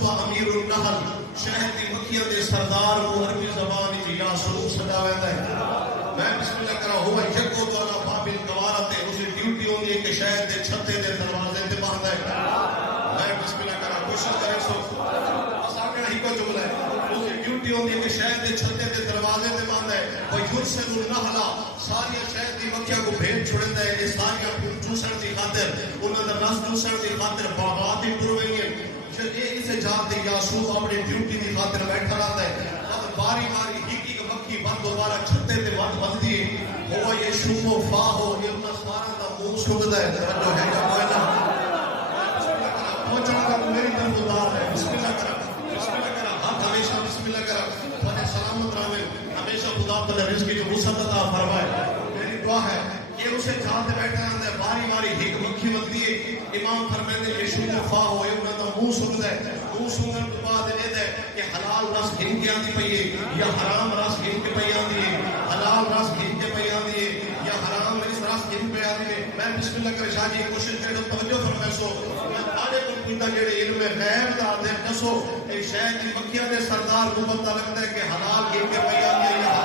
یاسوبہ امیر النحل شہد دی مکھیاں دے سردار کو عربی زبان وچ یاسوب سدا ویندا ہے. میں بسم اللہ کرا ہوا یکو دولا بابل گوارتے اس ڈیوٹی ہوندی ہے کہ شہد دے چھتے دے دروازے تے باندھا ہے. میں بسم اللہ کرا کوشش کرے سو اساکڑا ہی کو جملہ ہے اس ڈیوٹی ہوندی ہے کہ شہد دے چھتے دے دروازے تے باندھا ہے. وہ یرسل النحل ساری شہد دی مکھیاں کو بھیج چھڑندا ہے. یہ ساری چوسن دی خاطر انہاں دا رس چوسن دی خاطر باغات دی پروینگے یہ اسے جاتے یاسوب اپنی ڈیوٹی دی خاطر بیٹھا رہتا ہے. اب باری باری ہیکی کا مکھی بند دوبارہ چھتے تے بند دی ہوا یہ شومو فا ہو یہ انہاں سارا دا منہ سکدا ہے. جو ہے یا کوئی نہ بسم اللہ کرا پہنچنا کا میری طرف ادار ہے. بسم اللہ کرا ہاتھ ہمیشہ بسم اللہ کرا تھوڑے سلامت رہے ہمیشہ خدا تعالی رزق کی وسعت عطا فرمائے. میری دعا ہے کہ اسے جاتے بیٹھا رہتا ہے باری باری ہیک مکھی بندی ہے. امام فرماتے ہیں شومو فا ہو یہ انہاں دا منہ سکدا ہے. منہ سنگن کے بعد یہ ہے کہ حلال رس گھن کے آندی پئی ہے یا حرام رس گھن کے پئی آندی ہے. حلال رس گھن کے پئی آندی ہے یا حرام رس گھن پئی آندی ہے. میں بسم اللہ کرے شاہ جی کوشش کرے تو توجہ فرمائے سو میں آڑے کو پوچھتا جڑے علم غیب دا دے دسو اے شہد دی مکھیاں دے سردار کو پتہ لگتا ہے کہ حلال گھن کے پئی آندی ہے یا